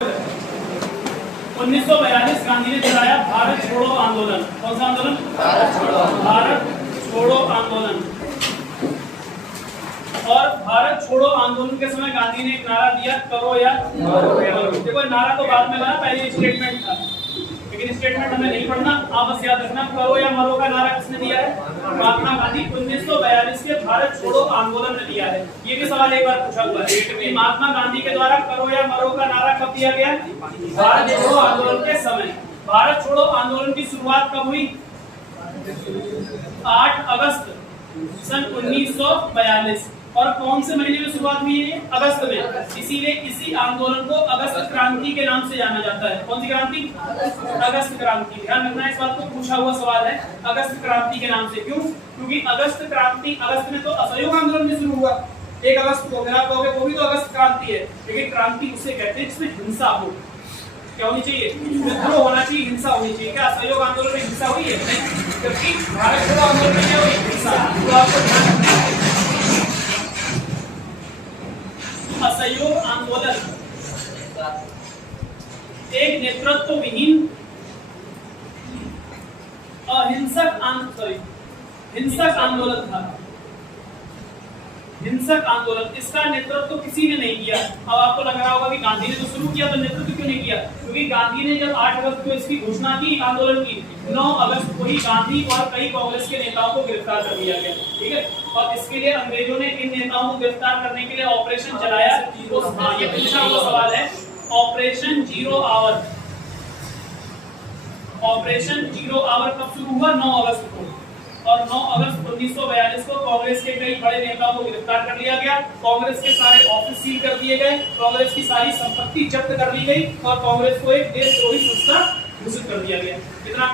1942 गांधी ने चलाया भारत छोड़ो आंदोलन। कौन सा आंदोलन? भारत छोड़ो आंदोलन। और भारत छोड़ो आंदोलन के समय गांधी ने एक नारा दिया, करो या मरो। देखो नारा तो बाद में बना, पहले स्टेटमेंट था, लेकिन स्टेटमेंट हमें नहीं पढ़ना। आप बस याद रखना, करो या मरो का नारा किसने दिया है? महात्मा गांधी 1942 के भारत छोड़ो आंदोलन में दिया है। ये भी सवाल एक बार पूछा हुआ है कि महात्मा गांधी के द्वारा करो या मरो का नारा कब दिया गया? भारत छोड़ो आंदोलन के समय। भारत छोड़ो आंदोलन की शुरुआत कब हुई? 8 अगस्त सन 1942। और कौन से महीने में शुरुआत हुई है? अगस्त में। इसीलिए इसी आंदोलन को अगस्त क्रांति के नाम से जाना जाता है। कौन सी क्रांति? अगस्त क्रांति। ध्यान रखना, इस बात को पूछा हुआ सवाल है, अगस्त क्रांति के नाम से। क्यों? क्योंकि अगस्त क्रांति, अगस्त में तो असहयोग आंदोलन में शुरू हुआ 1 अगस्त को। फिर आप कहोगे वो भी तो अगस्त क्रांति है, लेकिन क्रांति उसे कहते हैं जिसमें हिंसा हो। क्या होनी चाहिए? विद्रोह होना चाहिए, हिंसा होनी चाहिए। क्या असहयोग आंदोलन में हिंसा हुई है? नहीं, क्योंकि भारत छोड़ो आंदोलन में क्या हुई? हिंसा। तो आपको ध्यान रखना है, असहयोग आंदोलन एक नेतृत्व विहीन हिंसक आंदोलन था। हिंसक आंदोलन, इसका नेतृत्व किसी ने नहीं किया। अब आपको लग रहा होगा कि गांधी ने तो शुरू किया, तो नेतृत्व क्यों नहीं किया? क्योंकि गांधी ने जब 8 अगस्त को इसकी घोषणा की आंदोलन की, 9 अगस्त को ही गांधी और कई कांग्रेस के नेताओं को गिरफ्तार कर लिया गया। ठीक है, और इसके लिए अंग्रेजों ने इन नेताओं को गिरफ्तार करने के लिए ऑपरेशन चलाया। ये पूछा हुआ सवाल है, operation zero hour. Operation zero hour कब शुरू हुआ? 9 अगस्त को। और 9 अगस्त 1942 को कांग्रेस के कई बड़े नेताओं को गिरफ्तार कर लिया गया। कांग्रेस के सारे ऑफिस सील कर दिए गए, कांग्रेस की सारी संपत्ति जब्त कर ली गई और कांग्रेस को एक देशद्रोही संस्था घोषित कर दिया गया। इतना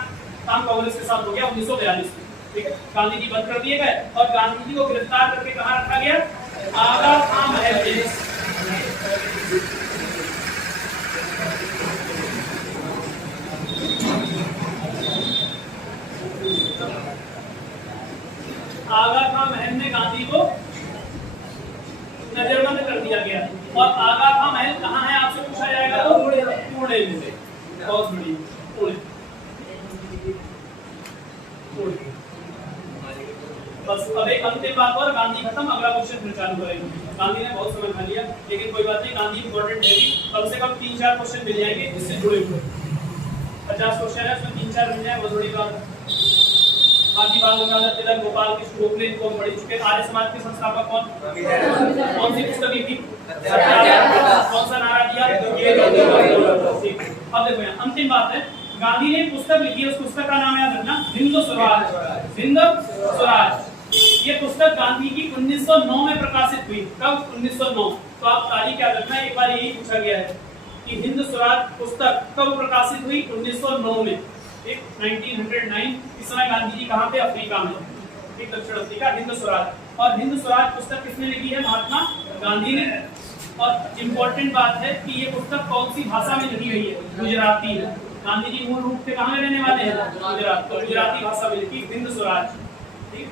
काम कांग्रेस के साथ हो गया 1942 में। ठीक है, गांधी जी बंद कर दिए गए और गांधी जी को गिरफ्तार करके कहां रखा गया? आगा खां महल में। आगा खां महल में गांधी को नजरबंद कर दिया गया। और आगा खां महल कहाँ है आपसे पूछा जाएगा तो पुणे में। बहुत बढ़िया, पुणे। बस अब एक अंतिम बात और, गांधी खत्म, अगला क्वेश्चन फिर चालू करेंगे। गांधी ने बहुत समय खा लिया, लेकिन कोई बात नहीं, गांधी इंपॉर्टेंट है। कम से कम 3-4 क्वेश्चन मिल जाएंगे इससे जुड़े हुए। 50 क्वेश्चन है, उसमें 3-4 मिल जाए, बहुत बड़ी बात है। बाकी बाल गंगाधर तिलक, गोपाल कृष्ण गोखले इनको हम पढ़ चुके। आर्य समाज के संस्थापक कौन? कौन सी पुस्तक लिखी? कौन सा नारा दिया? अब देखो यहाँ अंतिम बात है, गांधी ने पुस्तक लिखी है, उस पुस्तक का नाम याद रखना, हिंद स्वराज। हिंद स्वराज ये पुस्तक गांधी की 1909 में प्रकाशित हुई। कब? 1909। तो आप तारीख याद रखना, एक बार यही पूछा गया है कि हिंद स्वराज पुस्तक कब प्रकाशित हुई? 1909 में। 1909। इस समय गांधी जी कहाँ पे? अफ्रीका में, ठीक, दक्षिण अफ्रीका। हिंद स्वराज। और हिंद स्वराज पुस्तक किसने लिखी है? महात्मा गांधी ने। और इम्पोर्टेंट बात है कि ये पुस्तक कौन सी भाषा में लिखी गई है? गुजराती है। गांधी जी मूल रूप से कहाँ रहने वाले हैं? गुजरात। तो गुजराती भाषा में लिखी हिंद स्वराज। ठीक,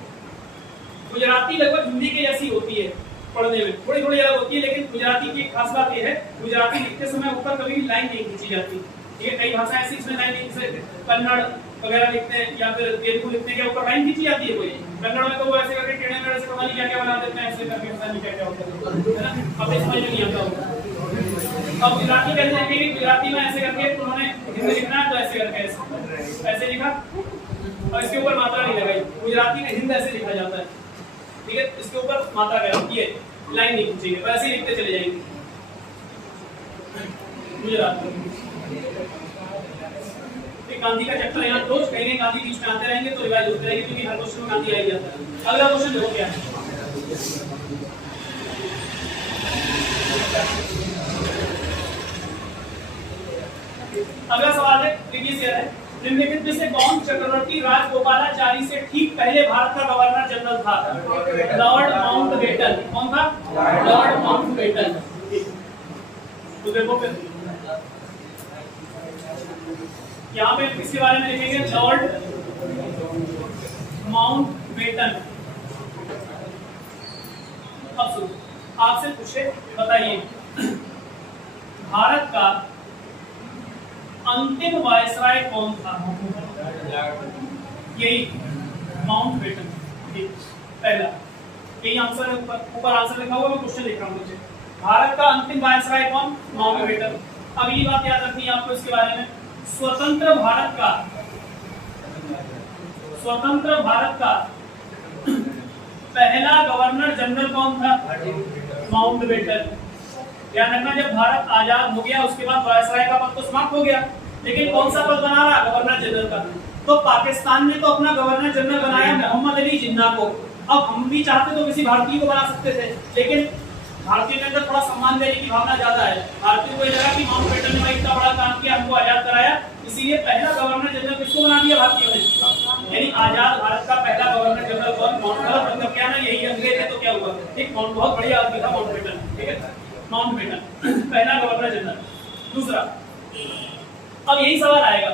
गुजराती लगभग हिंदी के जैसी होती है, पढ़ने में थोड़ी थोड़ी अलग होती है, लेकिन गुजराती की एक खास बात यह है, गुजराती लिखते समय ऊपर कभी भी लाइन नहीं खींची जाती। ये कई भाषाएं ऐसी इसमें लाइन नहीं, कन्नड़ वगैरह लिखते हैं या फिर तेलुगु लिखते हैं, क्या ऊपर लाइन खींची जाती है कोई? कन्नड़ में तो वो ऐसे करके टेढ़े मेढ़े से पता नहीं क्या क्या बना देते हैं, ऐसे करके पता नहीं क्या क्या होता है ना, अब समझ में नहीं आता होगा। अब गुजराती कैसे लिखेंगे? गुजराती में ऐसे करके उन्होंने हिंदी लिखना है तो ऐसे करके ऐसे लिखा और इसके ऊपर मात्रा नहीं लगाई। गुजराती में हिंद ऐसे लिखा जाता है, ठीक है, इसके ऊपर मात्रा लगाई, ये लाइन नहीं खींचेंगे, वैसे ही लिखते चले जाएंगे गुजराती। गांधी का चैप्टर यहाँ रोज कहीं गांधी बीच में आते रहेंगे तो रिवाइज होते रहेंगे, क्योंकि हर क्वेश्चन में गांधी आ ही जाता है। अगला क्वेश्चन देखो क्या है। अगला सवाल है, प्रीवियस ईयर है, निम्नलिखित में से कौन चक्रवर्ती राजगोपालाचारी से ठीक पहले भारत का गवर्नर जनरल था? Lord Mountbatten. कौन था? Lord Mountbatten. तो देखो फिर यहाँ पे किसके बारे में लिखेंगे? Lord Mountbatten. अब सुनो, आपसे पूछे, बताइए भारत का अंतिम वायसराय कौन था? यही माउंटबेटन। पहला यही आंसर है, ऊपर आंसर लिखा हुआ, मैं क्वेश्चन लिख रहा हूँ नीचे। भारत का अंतिम वायसराय कौन? माउंटबेटन। अगली बात याद रखनी है आपको इसके बारे में, स्वतंत्र भारत का पहला गवर्नर जनरल कौन था? माउंटबेटन। ध्यान रखना, जब भारत आजाद हो गया उसके बाद वायसराय का पद तो समाप्त हो गया, लेकिन कौन सा पद बना रहा? गवर्नर जनरल का। तो पाकिस्तान ने तो अपना गवर्नर जनरल बनाया मोहम्मद अली जिन्ना को। अब हम भी चाहते तो किसी भारतीय को बना सकते थे, लेकिन भारतीय के अंदर थोड़ा सम्मान देने की भावना ज्यादा है। भारतीय को ये लगा कि माउंटबेटन ने इतना बड़ा काम किया, हमको आजाद कराया, इसीलिए पहला गवर्नर जनरल किसको बना दिया? भारतीयों ने। यानी आजाद भारत का पहला गवर्नर जनरल कौन? माउंटबेटन। मतलब क्या ना, यही अंग्रेज है तो क्या हुआ? ठीक, बहुत बढ़िया आदमी था माउंटबेटन। ठीक है, माउंटबेटन पहला गवर्नर जनरल। दूसरा, अब यही सवाल आएगा,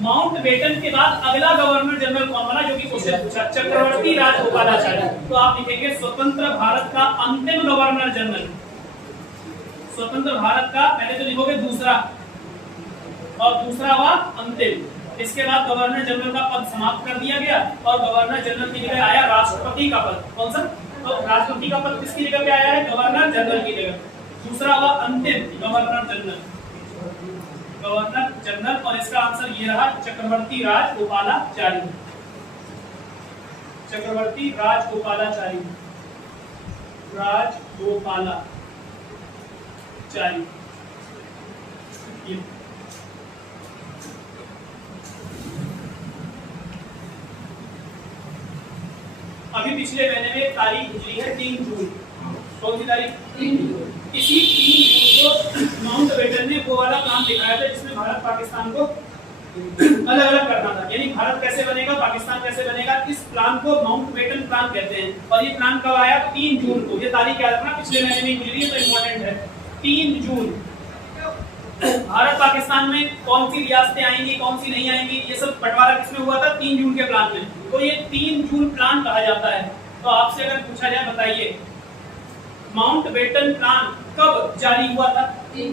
माउंटबेटन के बाद अगला गवर्नर जनरल कौन बना? जो कि क्वेश्चन पूछा, चक्रवर्ती राजगोपालाचारी। तो आप लिखेंगे स्वतंत्र भारत का अंतिम गवर्नर जनरल। स्वतंत्र भारत का पहले तो लिखोगे दूसरा, और दूसरा हुआ अंतिम। इसके बाद गवर्नर जनरल का पद समाप्त कर दिया गया और गवर्नर जनरल की जगह आया राष्ट्रपति का पद। कौन सा? तो राष्ट्रपति का पद किसकी जगह पे आया है? गवर्नर जनरल की जगह। दूसरा हुआ अंतिम, गवर्नर जनरल। और इसका आंसर ये रहा, चक्रवर्ती राजगोपालाचारी। चक्रवर्ती राजगोपालाचारी। अभी पिछले महीने में एक तारीख गुजरी है 3 जून। कौन सी तारीख? 3 जून। इसी 3 जून को माउंटबेटन ने वो वाला काम दिखाया था जिसमें भारत पाकिस्तान को अलग अलग करना था। यानी भारत कैसे बनेगा, पाकिस्तान कैसे बनेगा, इस प्लान को माउंटबेटन प्लान कहते हैं। और ये प्लान कब आया? 3 जून को। ये तारीख याद रखना, पिछले महीने में गुजरी है तो इम्पोर्टेंट है। 3 जून भारत पाकिस्तान में कौन सी रियासतें आएंगी, कौन सी नहीं आएंगी, ये सब बंटवारा किसमें हुआ था? 3 जून के प्लान में। तो ये 3 जून प्लान कहा जाता है। तो आपसे अगर पूछा जाए, बताइए माउंटबेटन प्लान कब जारी हुआ था? 3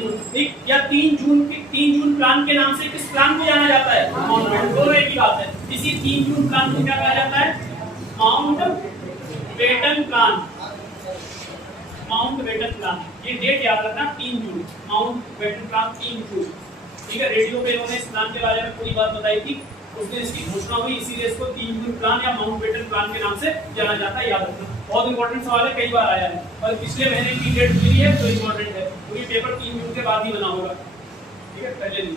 जून। ठीक, या 3 जून प्लान के नाम से किस प्लान को जाना जाता है? माउंटबेटन। दोनों एक ही बात है। इसी 3 जून प्लान को क्या कहा जाता है? Mountbatten plan. माउंटबेटन प्लान, ये डेट याद रखना, 3 जून। माउंटबेटन प्लान 3 जून। ठीक है, रेडियो पे इन्होंने इस प्लान के बारे में पूरी बात बताई थी, उस दिन इसकी घोषणा हुई, इसीलिए इसको 3 जून प्लान या माउंटबेटन प्लान के नाम से जाना जाता है। याद रखना, बहुत इंपॉर्टेंट सवाल है, कई बार आया है। और पिछले महीने की डेट मिली है तो इंपॉर्टेंट है, क्योंकि पेपर 3 जून के बाद ही बना होगा। ठीक है, पहले नहीं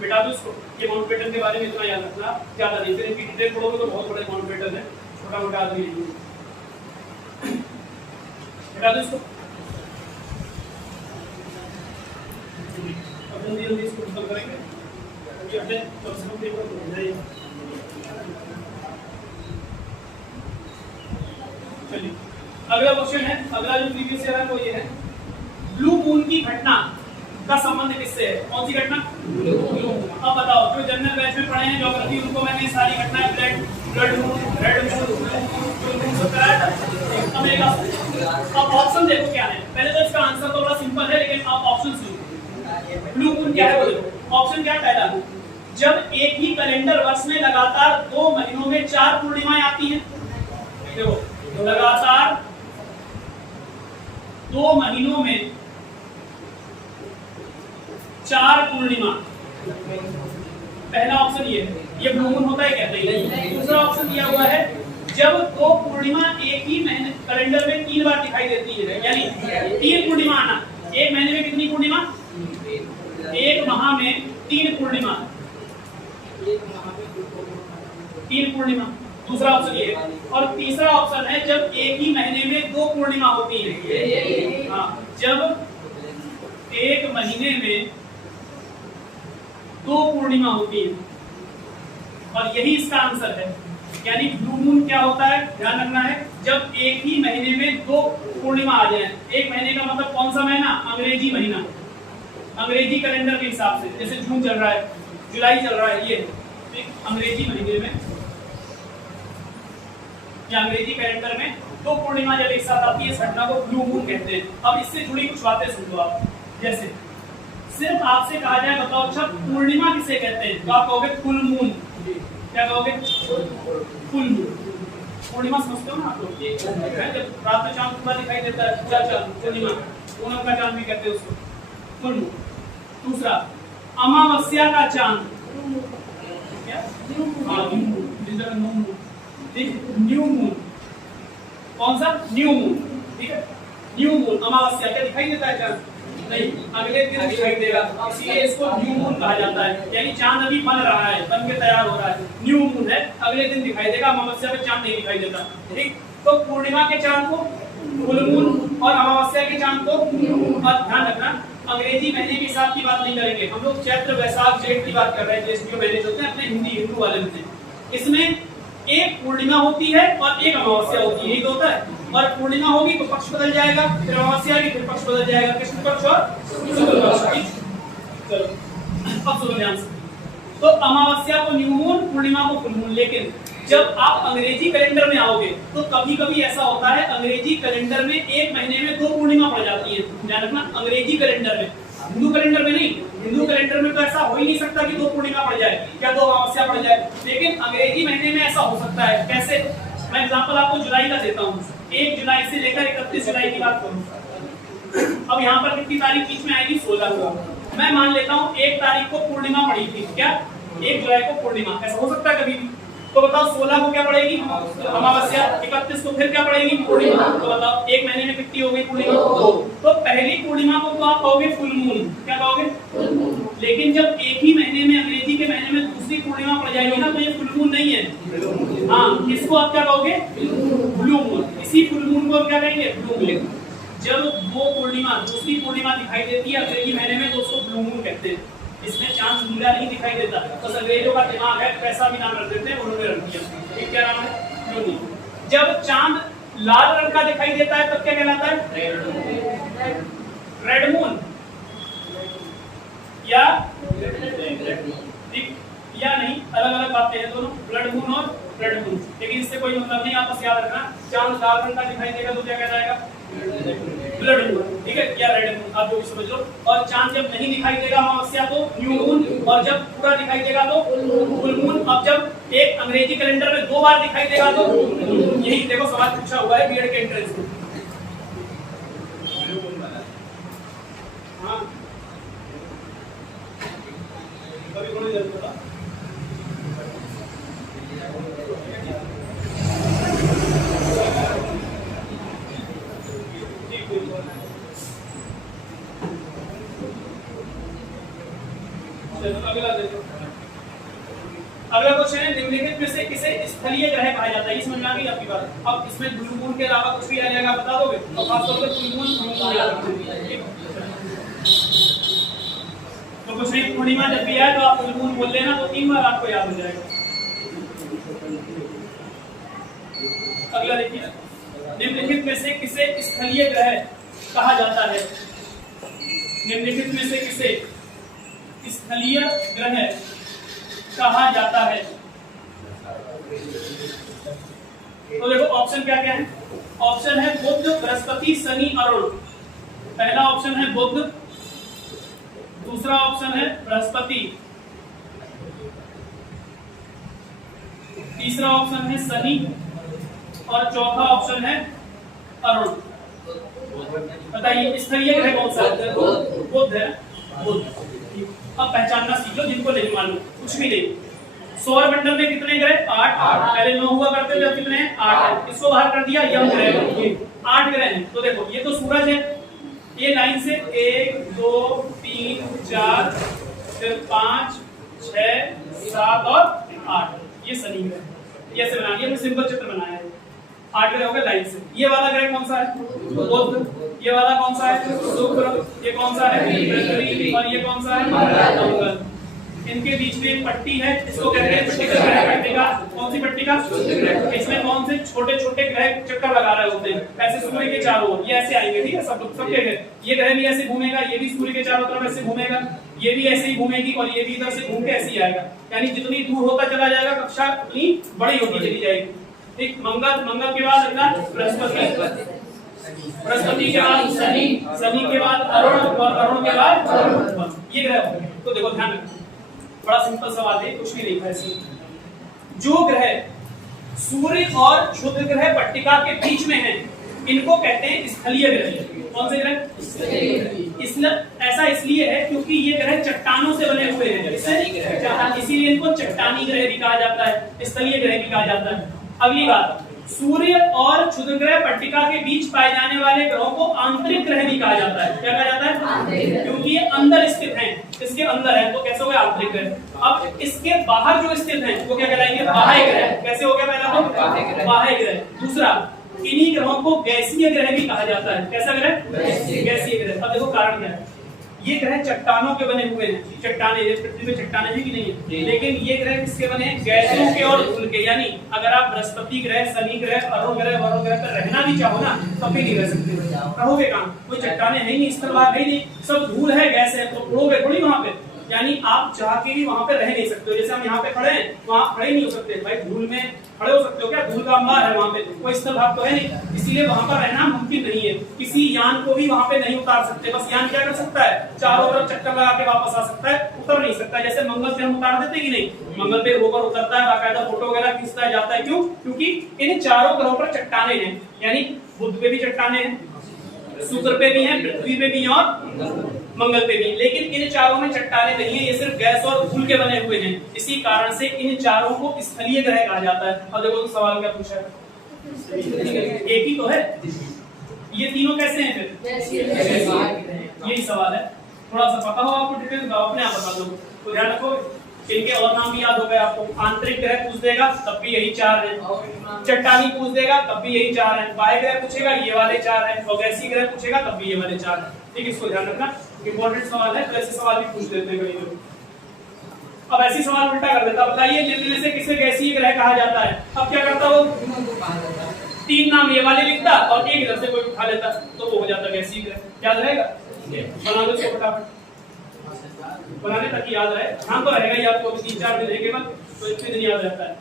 बेटा दो इसको। ये माउंटबेटन के बारे में इतना याद रखना, ज्यादा नहीं, फिर इनकी डिटेल पढ़ोगे तो बहुत बड़े माउंटबेटन है, छोटा मोटा आदमी नहीं। बेटा दो इसको, अब जल्दी जल्दी इसको खत्म करेंगे, क्योंकि अपने कम से कम पेपर हो जाए। चलिए अगला क्वेश्चन है, अगला जो प्रीवियस ईयर है वो ये है, ब्लू मून की घटना का संबंध किससे है? कौन सी घटना? अब बताओ, जो जनरल बैच में पढ़े हैं ज्योग्राफी, उनको मैंने सारी घटनाएं ब्लड मून, रेड मून सब कराया था अमेरिका। अब ऑप्शन देखो क्या है। पहले तो इसका आंसर तो बड़ा सिंपल है, लेकिन आप ऑप्शन सुनो। ब्लू मून क्या है वो देखो। ऑप्शन क्या है? पहला, जब एक ही कैलेंडर वर्ष में लगातार 2 महीनों में 4 पूर्णिमाएं आती हैं। देखो, लगातार 2 महीनों में 4 पूर्णिमा, पहला ऑप्शन ये है। ये ब्लू मून होता है क्या? नहीं। दूसरा ऑप्शन दिया हुआ है, जब 2 पूर्णिमा एक ही महीने कैलेंडर में 3 बार दिखाई देती है, यानी 3 पूर्णिमा आना। एक महीने में कितनी पूर्णिमा? एक माह में 3 पूर्णिमा, 3 पूर्णिमा। दूसरा ऑप्शन ये है। और तीसरा ऑप्शन है, जब एक ही महीने में 2 पूर्णिमा होती है। हाँ, जब एक महीने में 2 पूर्णिमा होती है, और यही इसका आंसर है। यानी ब्लू मून क्या होता है, ध्यान रखना है, जब एक ही महीने में 2 पूर्णिमा आ जाए। एक महीने का मतलब कौन सा महीना? अंग्रेजी महीना, अंग्रेजी कैलेंडर के हिसाब से। जैसे जून चल रहा है, जुलाई चल रहा है, ये अंग्रेजी महीने में या अंग्रेजी कैलेंडर में 2 पूर्णिमा जब एक साथ आती है, इस घटना को ब्लू मून कहते हैं। अब इससे जुड़ी कुछ बातें सुन लो आप। जैसे सिर्फ आपसे कहा जाए बताओ अच्छा पूर्णिमा किसे कहते हैं, तो आप कहोगे फुल मून। क्या कहोगे? Full moon. पूर्णिमा समझते हो ना आप लोग, ये जब रात में चांद पूरा दिखाई देता है, पूरा चांद, पूर्णिमा, पूनम का चांद भी कहते हैं उसको, फुल मून। दूसरा अमावस्या का चांद, क्या? New moon. कौन सा? New moon. ठीक है, न्यू मून। अमावस्या क्या दिखाई देता है चांद? नहीं, अगले दिन दिखाई देगा, इसलिए इसको न्यू मून कहा जाता है। यानी चांद अभी बन रहा है, बन के तैयार हो रहा है, न्यू मून है, अगले दिन दिखाई देगा। अमावस्या पे चांद नहीं दिखाई देता। ठीक, तो पूर्णिमा के चांद को फुल मून और अमावस्या के चांद को। और ध्यान रखना, अंग्रेजी महीने के हिसाब की बात नहीं करेंगे हम लोग, चैत्र वैशाख जेठ की बात कर रहे हैं, जैसे महीने होते हैं अपने हिंदू वाले में। इसमें एक पूर्णिमा होती है और एक अमावस्या होती है, यही तो होता है। और पूर्णिमा होगी तो पक्ष बदल जाएगा, फिर अमावस्या आएगी फिर पक्ष बदल जाएगा, कृष्ण पक्ष और शुक्ल पक्ष। चलो अब सुनो ध्यान से, तो अमावस्या को न्यू मून, पूर्णिमा को फुल मून। लेकिन जब आप अंग्रेजी कैलेंडर में आओगे तो कभी कभी ऐसा होता है, अंग्रेजी कैलेंडर में एक महीने में 2 पूर्णिमा पड़ जाती है। ध्यान रखना, अंग्रेजी कैलेंडर में, हिंदू कैलेंडर में नहीं। हिंदू कैलेंडर में तो ऐसा हो ही नहीं सकता कि 2 पूर्णिमा पड़ जाए या 2 अमावस्या पड़ जाए, लेकिन अंग्रेजी महीने में ऐसा हो सकता है। कैसे? मैं एग्जांपल आपको जुलाई का देता हूँ। 1 जुलाई से लेकर 31 जुलाई की बात करूँ। अब यहाँ पर कितनी तारीख बीच में आएगी? 16 को। मैं मान लेता हूँ 1 तारीख को पूर्णिमा पड़ी थी, क्या 1 जुलाई को पूर्णिमा, ऐसा हो सकता है कभी भी? तो बताओ 16 को क्या पड़ेगी? अमावस्या। 31 को फिर क्या पड़ेगी? पूर्णिमा। तो बताओ एक महीने में कितनी हो गई पूर्णिमा? 2। तो पहली पूर्णिमा को तो आप कहोगे फुल मून। क्या कहोगे? लेकिन जब एक ही महीने में, अंग्रेजी के महीने में दूसरी पूर्णिमा पड़ जाएगी ना, तो ये फुल मून नहीं है। हाँ, इसको आप क्या कहोगे? Blue moon. इसी फुल मून को हम क्या कहेंगे? Blue moon. जब वो पूर्णिमा, दूसरी पूर्णिमा दिखाई देती है अंग्रेजी महीने में, तो उसको ब्लू मून कहते हैं। इसमें चांद नीला नहीं दिखाई देता, तो अंग्रेजों का दिमाग है, कैसा भी नाम रख देते हैं, उन्होंने रख दिया। क्या नाम है? Blue moon. जब चांद लाल रंग का दिखाई देता है तब क्या कहलाता है? रेड मून या नहीं, अलग अलग बातें हैं दोनों, ब्लड मून और रेड मून। लेकिन इससे कोई मतलब नहीं, आपस याद रखना, चांद लाल रंग का दिखाई देगा तो क्या कहलाएगा? Blood moon. ठीक है, या रेड मून, आप जो भी समझ लो। और चांद जब नहीं दिखाई देगा अमावस्या को न्यू मून, और जब पूरा दिखाई देगा तो फुल मून। अब जब एक अंग्रेजी कैलेंडर में 2 बार दिखाई देगा तो यही देखो सवाल पूछा हुआ है बीएड के एंट्रेंस में। हाँ, कभी कोई जरूरत होता अगला देखो। अगला क्वेश्चन है, निम्नलिखित में से किसे स्थलीय ग्रह कहा जाता है? ये समझ में आ गई आपकी बात? अब इसमें ब्लू मून के अलावा कुछ भी आ जाएगा, बता दोगे? और खास तौर पे फुल मून, तो कुछ नहीं, पूर्णिमा जब भी आए तो आप फुल मून बोल लेना, तो 3 बार आपको याद हो जाएगा। अगला देखिए, निम्नलिखित में से किसे स्थलीय ग्रह कहा जाता है? निम्नलिखित में से किसे स्थलीय ग्रह कहा जाता है? तो देखो ऑप्शन क्या क्या है। ऑप्शन है बुध, बृहस्पति, शनि, अरुण। पहला ऑप्शन है बुध, दूसरा ऑप्शन है बृहस्पति, तीसरा ऑप्शन है शनि और चौथा ऑप्शन है अरुण। बताइए स्थलीय ग्रह कौन सा है? बुध है, बुध। अब पहचानना सीख लो जिनको नहीं मालूम, कुछ भी नहीं। सौर मंडल में कितने ग्रह? 8। पहले 9 हुआ करते थे, अब कितने हैं? 8 है। इसको बाहर कर दिया, यम ग्रह, 8 ग्रह हैं। तो देखो ये तो सूरज है, ये लाइन से 1 2 3 4 फिर 5 6 7 और 8, ये शनि ग्रह। ये ऐसे बना लिया, हमने सिंपल चित्र बनाया है। 8 ग्रह हो गए लाइन से। ये वाला ग्रह कौन सा है? बुध। ये वाला कौन सा है? शुक्र। ये कौन सा है? बृहस्पति। और ये कौन सा है? मंगल। इनके बीच में एक पट्टी है, इसको कहते हैं पट्टी का। पट्टी का कौन सी पट्टी का? इसमें कौन से छोटे छोटे ग्रह चक्कर लगा रहे होते हैं, ऐसे सूर्य के चारों ओर। ये ऐसे आएंगे, ठीक है, सबके ग्रह। ये ग्रह भी ऐसे घूमेगा, ये भी सूर्य के चारों तरफ ऐसे घूमेगा, ये भी ऐसे ही घूमेगी और ये भी इधर से घूम के ऐसे ही आएगा। यानी जितनी दूर होता चला जाएगा कक्षा उतनी बड़ी होती चली जाएगी। ठीक, मंगल के बाद अगला बृहस्पति, बृहस्पति के बाद शनि, शनि के बाद अरुण और अरुण के बाद वरुण। ये ग्रह हो गए। तो देखो ध्यान रखो, बड़ा सिंपल सवाल है, कुछ भी नहीं है इसमें। जो ग्रह सूर्य और क्षुद्र ग्रह पट्टिका के बीच में हैं, इनको कहते हैं स्थलीय ग्रह। कौन से ग्रह? इसलिए ऐसा इसलिए है क्योंकि ये ग्रह चट्टानों से बने हुए हैं, इसीलिए इनको चट्टानी ग्रह भी कहा जाता है, स्थलीय ग्रह भी कहा जाता है। अगली बात, सूर्य और क्षुद्र ग्रह पट्टिका के बीच पाए जाने वाले ग्रहों को आंतरिक ग्रह भी कहा जाता है। क्या कहा जाता है? क्योंकि ये अंदर स्थित हैं, इसके अंदर है तो कैसे हो गया? आंतरिक ग्रह। अब इसके बाहर जो स्थित हैं वो क्या कहलाएंगे? बाह्य ग्रह। कैसे हो गया? पहला तो बाह्य ग्रह। दूसरा, इन्हीं ग्रहों को गैसीय ग्रह भी कहा जाता है। कैसा ग्रह? गैसीय ग्रह। अब देखो कारण क्या है, ये ग्रह चट्टानों के बने हुए हैं। चट्टाने, पृथ्वी पे चट्टाने हैं कि नहीं है, लेकिन ये ग्रह किसके बने हैं? गैसों के और धूल के। यानी अगर आप बृहस्पति ग्रह, शनि ग्रह, अरुण ग्रह, वरुण ग्रह पर रहना भी चाहो ना तो भी नहीं रह सकते। रहोगे कहाँ? कोई चट्टाने है ही नहीं, स्थलभाग है ही नहीं, सब धूल है, गैस है, तो उड़ोगे थोड़ी वहां पे। यानी आप चाह के भी वहां पे रह नहीं सकते हो। जैसे हम यहाँ पे खड़े हैं, वहां खड़े ही नहीं हो सकते भाई, धूल में खड़े हो सकते हो क्या? धूल का अंबार है वहां पे, कोई स्थल भाग तो है नहीं, इसीलिए वहां पर रहना मुमकिन नहीं है। किसी यान को भी वहां पे नहीं उतार सकते। बस यान क्या कर सकता है? चारों तरफ चक्कर लगा के वापस आ सकता है, उतर नहीं सकता। जैसे मंगल पे हम उतार देते कि नहीं, मंगल पे रोवर उतरता है, बाकायदा फोटो वगैरह खींचता है, जाता है। क्यों? क्योंकि इन चारों ग्रहों पर चट्टाने हैं। यानी बुध पे भी चट्टाने हैं, शुक्र पे भी हैं, पृथ्वी पे भी और मंगल पे भी। लेकिन इन चारों में चट्टाने नहीं है, ये सिर्फ गैस और धूल के बने हुए हैं। इसी कारण से इन चारों को स्थलीय ग्रह कहा जाता है। अब देखो तो सवाल क्या पूछा है, एक ही तो है, ये तीनों कैसे हैं फिर? यही सवाल है। थोड़ा सा पता हो आपको डिटेल, अपने आप बता दो। तो ध्यान रखो, इनके और नाम भी याद हो गए आपको। आंतरिक ग्रह पूछ देगा तब भी यही चार हैं, चट्टानी पूछ देगा तब भी यही चार हैं, बाह्य ग्रह पूछेगा ये वाले चार हैं, और गैसीय ग्रह पूछेगा तब भी ये वाले चार हैं। ठीक, इसको ध्यान रखना, इंपॉर्टेंट सवाल है। तो ऐसे सवाल भी पूछ देते हैं कई लोग। अब ऐसी सवाल उल्टा कर देता, बताइए निम्न में से किसे गैसीय ग्रह कहा जाता है? अब क्या करता वो? तीन नाम ये वाले लिखता और एक इधर से कोई उठा लेता तो वो हो जाता गैसीय ग्रह। याद रहेगा? बना दो इसको फटाफट, बनाने तक याद रहे। हाँ तो रहेगा ही आपको, 3-4 दिन रहेगा तो इतने दिन याद रहता है।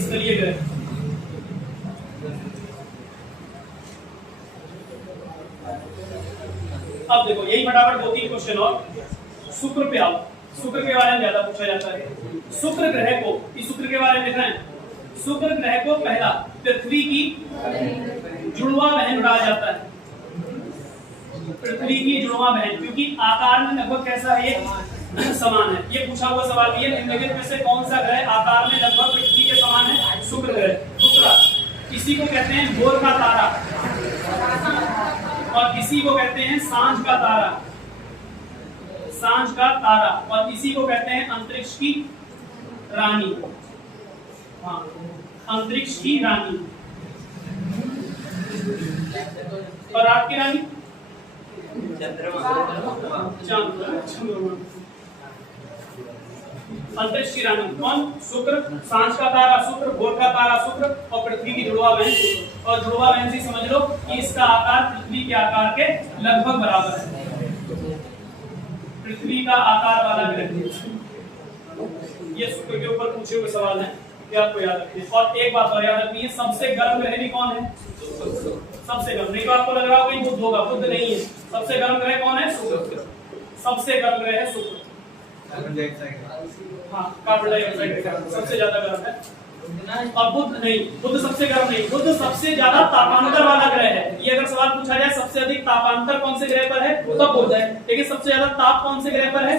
स्थलीय ग्रह। अब देखो यही फटाफट 2-3 क्वेश्चन और। शुक्र पे आओ, शुक्र के बारे में ज्यादा पूछा जाता है। शुक्र ग्रह को, इस शुक्र के बारे में लिख रहे हैं, शुक्र ग्रह को पहला पृथ्वी की जुड़वा बहन कहा जाता है। पृथ्वी की जुड़वा बहन, क्योंकि आकार में लगभग कैसा है? ये समान है। ये पूछा हुआ सवाल भी है, निम्नलिखित में से कौन सा ग्रह आकार में लगभग पृथ्वी के समान है? शुक्र ग्रह। दूसरा, इसी को कहते हैं भोर का तारा और इसी को कहते हैं सांझ का तारा, सांझ का तारा, और इसी को कहते हैं अंतरिक्ष की रानी। हाँ, अंतरिक्ष की रानी। और रात की रानी अंतरिक्ष की रानी कौन? शुक्र। सांझ का तारा शुक्र, भोर का तारा शुक्र, और पृथ्वी की जुड़वा बहन शुक्र। और जुड़वा बहन से समझ लो कि इसका आकार पृथ्वी के आकार के लगभग बराबर है। पृथ्वी का आकार वाला ग्रह, ये शुक्र के ऊपर पूछे हुए सवाल है, ये आपको याद रखना है। और एक बात और याद रखनी है, सबसे गर्म ग्रह भी कौन है? सबसे गर्म। नहीं तो आपको लग रहा होगा कि बुध होगा, बुध नहीं है। सबसे गर्म ग्रह कौन है? शुक्र। सबसे गर्म ग्रह है शुक्र। हाँ, कार्बन डाइऑक्साइड सबसे ज्यादा गर्म है। और बुध नहीं, बुध सबसे गर्म नहीं, बुध सबसे ज्यादा तापांतर वाला ग्रह है। ये अगर सवाल पूछा जाए सबसे अधिक तापांतर कौन से ग्रह पर है, तो बुध है। लेकिन सबसे ज्यादा ताप कौन से ग्रह पर है?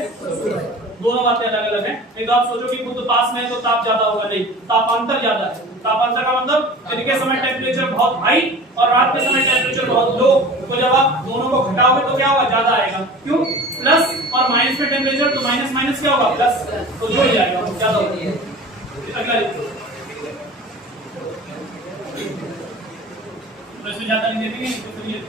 दोनों बातें अलग अलग हैं। नहीं तो आप सोचो कि बुध पास में है तो ताप ज्यादा होगा, नहीं, तापांतर ज्यादा है। तापांतर का मतलब दिन के समय टेम्परेचर बहुत हाई और रात के समय टेम्परेचर बहुत लो, तो जब आप दोनों को घटाओगे तो क्या होगा? ज्यादा आएगा। क्यों? प्लस और माइनस में टेम्परेचर, तो माइनस माइनस क्या होगा? प्लस, तो जो ही आएगा ज्यादा होगा। अगला प्रश्न ज्यादा नहीं देंगे तो चलिए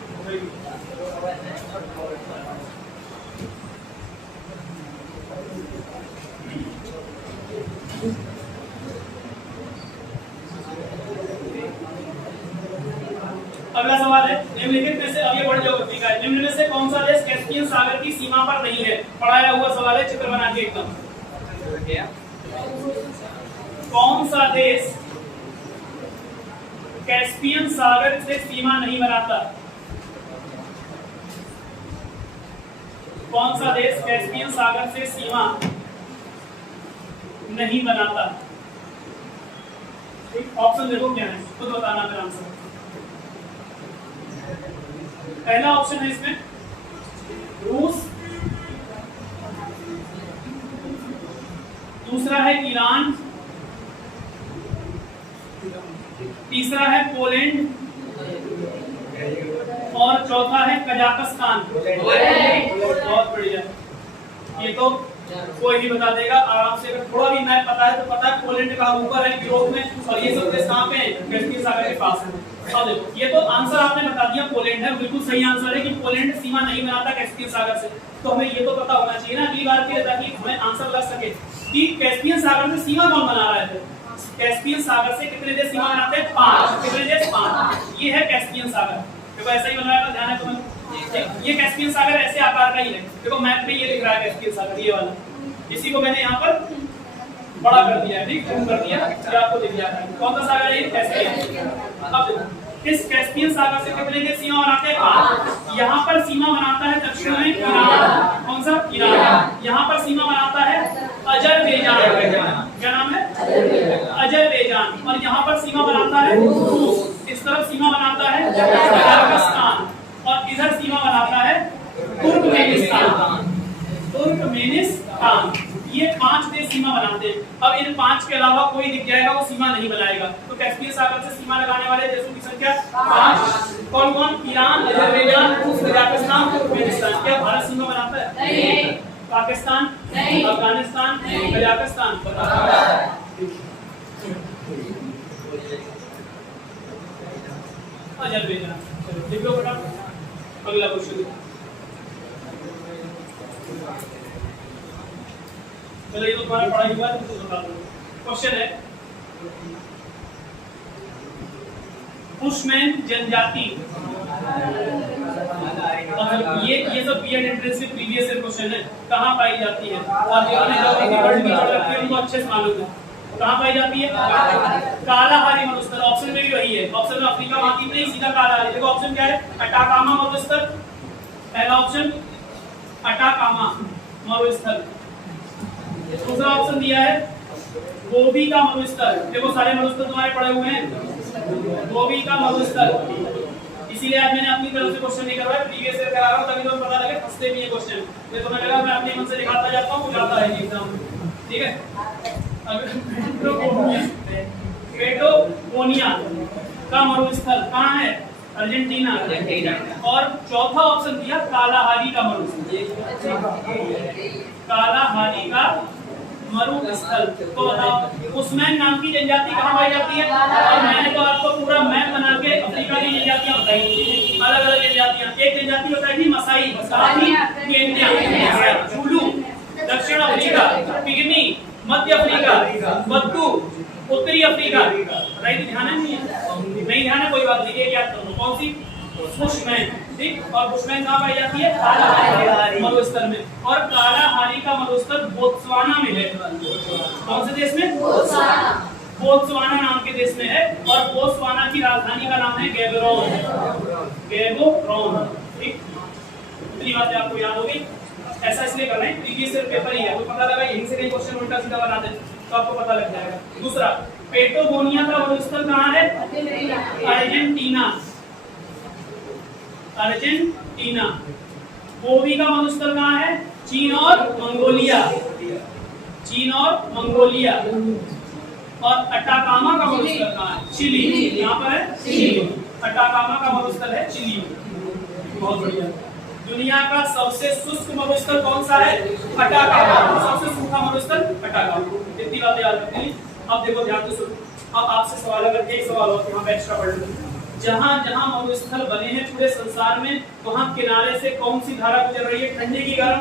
अगला सवाल है, निम्नलिखित में से, अब ये बढ़ ज्योग्राफी का है, निम्न में से कौन सा देश कैस्पियन सागर की सीमा पर नहीं है? पढ़ाया हुआ सवाल है, चित्र बना के एकदम। कौन सा देश कैस्पियन सागर से सीमा नहीं बनाता? कौन सा देश कैस्पियन सागर से सीमा नहीं बनाता? ऑप्शन देखो क्या है, खुद बताना मेरा आंसर। पहला ऑप्शन है इसमें रूस, दूसरा है ईरान, तीसरा है पोलैंड और चौथा है कजाकिस्तान। बहुत बढ़िया, ये तो कोई भी बता देगा आराम से। अगर थोड़ा भी मैप पता है तो पता है पोलैंड कहाँ ऊपर है यूरोप में, और ये सब देश कहाँ पे हैं? कैस्पियन सागर के पास है। अब देखो ये तो आंसर आपने बता दिया पोलैंड है, बिल्कुल सही आंसर है कि पोलैंड सीमा नहीं बनाता कैस्पियन सागर से। तो हमें ये तो पता होना चाहिए ना अगली बार के लिए, ताकि हमें आंसर लग सके कि कैस्पियन सागर से सीमा कौन बना रहा है। कैस्पियन सागर से कितने देश सीमा बनाते हैं? 5। कितने देश? 5। ये है कैस्पियन सागर। देखो ऐसा ही बनवाया था, ध्यान है तुम्हें? ये कैस्पियन सागर ऐसे आकार का ही है। देखो मैप में ये लिख रहा है कैस्पियन सागर, ये वाला। इसी को मैंने यहाँ पर बड़ा कर दिया है, ठीक है, कर दिया, ये आपको दिख गया है। कौन सा सागर है? कैस्पियन। अब देखो इस कैस्पियन सागर से कितने देश सीमा बनाते हैं? 5। यहाँ पर सीमा बनाता है दक्षिण में ईरान। कौन सा? ईरान। यहाँ पर सीमा बनाता है अजरबैजान। क्या नाम है? अजरबैजान। और यहाँ पर सीमा बनाता है रूस। इस तरफ सीमा बनाता है कजाकिस्तान और इधर सीमा बनाता है तुर्कमेनिस्तान। तुर्कमेनिस्तान। ये 5 देश सीमा बनाते हैं। अब इन 5 के अलावा कोई दिख जाएगा वो सीमा नहीं बनाएगा। तो कैस्पियन सागर से सीमा लगाने वाले देशों की संख्या 5। कौन कौन? Iran, Azerbaijan, Kazakhstan, Turkmenistan. क्या भारत सीमा बनाता है? नहीं। पाकिस्तान? नहीं। अफगानिस्तान? नहीं। कजाकिस्तान? अजरबैजान। चलो लिख लो बेटा, अगला क्वेश्चन। चलो ये तो तुम्हारा पढ़ाई हुआ है, तुमको बता दो। क्वेश्चन है बुशमैन जनजाति, ये सब बीएड एंट्रेंस के प्रीवियस ईयर क्वेश्चन है, कहाँ पाई जाती है? और जिन्होंने ज्योग्राफी वर्ल्ड की पढ़ रखी है उनको अच्छे से मालूम है कहाँ पाई जाती है। कालाहारी मरुस्थल। ऑप्शन में भी वही है, ऑप्शन में अफ्रीका मालदीव नहीं, सीधा कालाहारी। देखो ऑप्शन क्या है? अटाकामा मरुस्थल, पहला ऑप्शन अटाकामा मरुस्थल। दूसरा ऑप्शन दिया है गोबी का मरुस्थल। देखो सारे मरुस्थल तुम्हारे पड़े हुए हैं, गोबी का मरुस्थल। इसीलिए आज मैंने अपनी तरफ से क्वेश्चन नहीं करवाया, प्रीवियस ईयर करा रहा हूं ताकि तुम्हें पता लगे फंसते भी ये क्वेश्चन। ये तो मैं लगा मैं अपने मन से दिखाता जाता हूं, जाता है एग्जाम, ठीक है। पेटागोनिया का मरुस्थल कहाँ है? अर्जेंटीना। और चौथा ऑप्शन दिया कालाहारी का मरुस्थल। कालाहारी का मरुस्थल। तो बताओ बुशमैन नाम की जनजाति कहाँ पाई जाती है? और मैंने तो आपको पूरा मैप बना के अफ्रीका की जनजातियां बताई, अलग अलग जनजातियां। एक जनजाति बताई थी मसाई, केन्या, जुलू, दक्षिण अफ्रीका, पिग्मी, मध्य अफ्रीका, बद्दू, उत्तरी अफ्रीका। राइट, ध्यान है? नहीं ध्यान है, कोई बात नहीं, ये याद कर लो। कौन सी? बुशमैन, ठीक। और बुशमैन कहाँ पाई जाती है? कालाहारी मरुस्थल में। और कालाहारी का मरुस्थल बोत्सवाना में है। कौन से देश में? बोत्सवाना नाम के देश में है। और बोत्सवाना की राजधानी का नाम है गैबोरोन। गैबोरोन, ठीक। इतनी बातें आपको याद होगी। ऐसा इसलिए कर रहे हैं, प्रीवियस ईयर पेपर ही है, तो पता लगा यहीं से कहीं क्वेश्चन उल्टा सीधा बना दे तो आपको पता लग जाएगा। दूसरा, पेटागोनिया का मरुस्थल कहाँ है? अर्जेंटीना। अर्जेंटीना। गोबी का मरुस्थल कहाँ है? चीन और मंगोलिया। चीन और मंगोलिया। और अटाकामा का मरुस्थल कहाँ है? चिली। यहाँ पर है चिली। अटाकामा का मरुस्थल है चिली। बहुत बढ़िया। दुनिया का सबसे शुष्क मरुस्थल कौन सा है? अटाकामा। सबसे सूखा मरुस्थल अटाकामा। इतनी बातें याद रखनी। अब देखो ध्यान से सुनो। अब आपसे सवाल, अगर एक सवाल हो यहाँ पे एक्स्ट्रा पढ़ लो। जहाँ जहाँ मरुस्थल बने हैं पूरे संसार में, वहाँ किनारे से कौन सी धारा गुजर रही है? ठंडी की गर्म?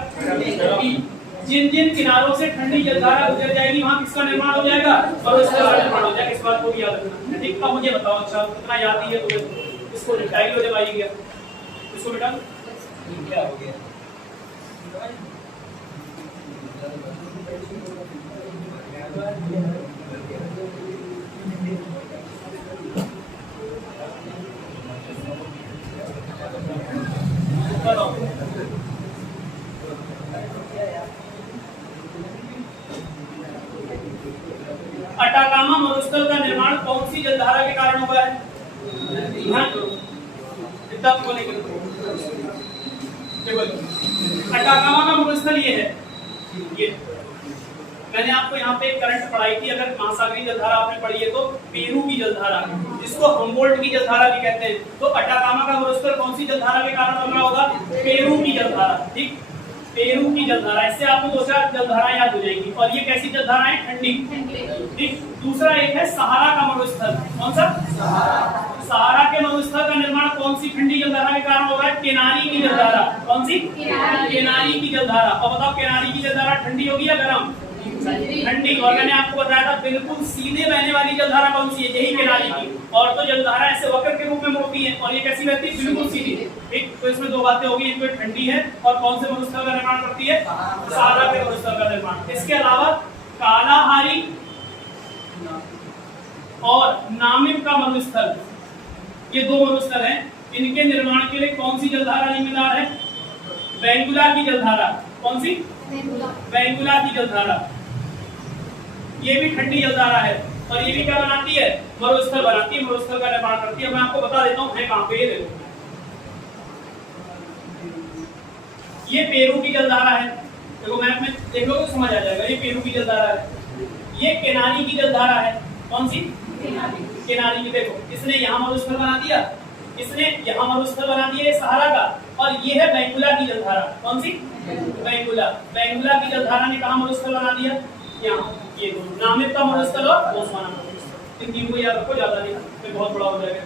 जिन जिन किनारों से ठंडी जलधारा गुजर जाएगी वहाँ किसका निर्माण हो जाएगा? मरुस्थल का निर्माण हो जाएगा। इस बात को भी याद रखना, ठीक। अब मुझे बताओ, अच्छा कितना याद ही है तुम्हें? इसको निपटाई लो जब आई गया, इसको बेटा क्या हो गया? ध्यान करो इतना बोलेंगे अटाकामा का मरुस्थल ये है। ये मैंने आपको यहाँ पे करंट पढ़ाई थी, अगर महासागरीय जलधारा आपने पढ़ी है तो पेरू की जलधारा, जिसको हम्बोल्ट की जलधारा भी कहते हैं। तो अटाकामा का मरुस्थल कौन सी जलधारा के कारण बन रहा होगा? पेरू की जलधारा। ठीक, पेरू की जलधारा। इससे आपको दो चार जलधाराएं याद हो जाएगी। और ये कैसी जलधारा है? ठंडी। ठीक, दूसरा एक है सहारा का मरुस्थल। कौन सा? सहारा के मरुस्थल का निर्माण कौन सी ठंडी जलधारा के कारण होगा? केनारी की जलधारा। कौन सी? केनारी की जलधारा। और बताओ केनारी की जलधारा ठंडी होगी या गर्म? ठंडी। और मैंने आपको बताया था बिल्कुल सीधे बहने वाली जलधारा कौन सी है? यही केनारी की। और तो जलधारा ऐसे वक्र के रूप में मुड़ती है, और ये कैसी बहती है? बिल्कुल सीधी। ठीक, तो इसमें दो बातें होगी, एक तो ठंडी है और कौन से मरुस्थल का निर्माण करती है? सहारा के मरुस्थल का निर्माण। इसके अलावा कालाहारी और नामिब का मरुस्थल, ये दो मरुस्थल हैं। इनके निर्माण के लिए कौन सी जलधारा जिम्मेदार है? वेंगुला की जलधारा। कौन सी? वेंगुला की जलधारा। ये भी ठंडी जलधारा है, और ये भी क्या बनाती है? मरुस्थल बनाती है, मरुस्थल का निर्माण करती है। मैं आपको बता देता हूँ है कहाँ पे। ये देखो, ये पेरू की जलधारा है। देखो मैप में देख लो तो समझ आ जाएगा। ये पेरू की जलधारा है। ये केनारी की जलधारा है। कौन सी? केनारी की। देखो इसने यहाँ मरुस्थल बना दिया, इसने यहाँ मरुस्थल बना दिया सहारा का, और ये है वेंगुला की जलधारा। कौन सी? वेंगुला। वेंगुला की जलधारा ने कहाँ मरुस्थल बना दिया? यहाँ। ये नामिब का मरुस्थल और ओस्माना का मरुस्थल। इन तीनों को याद रखो, ज्यादा नहीं, फिर बहुत बड़ा हो जाएगा।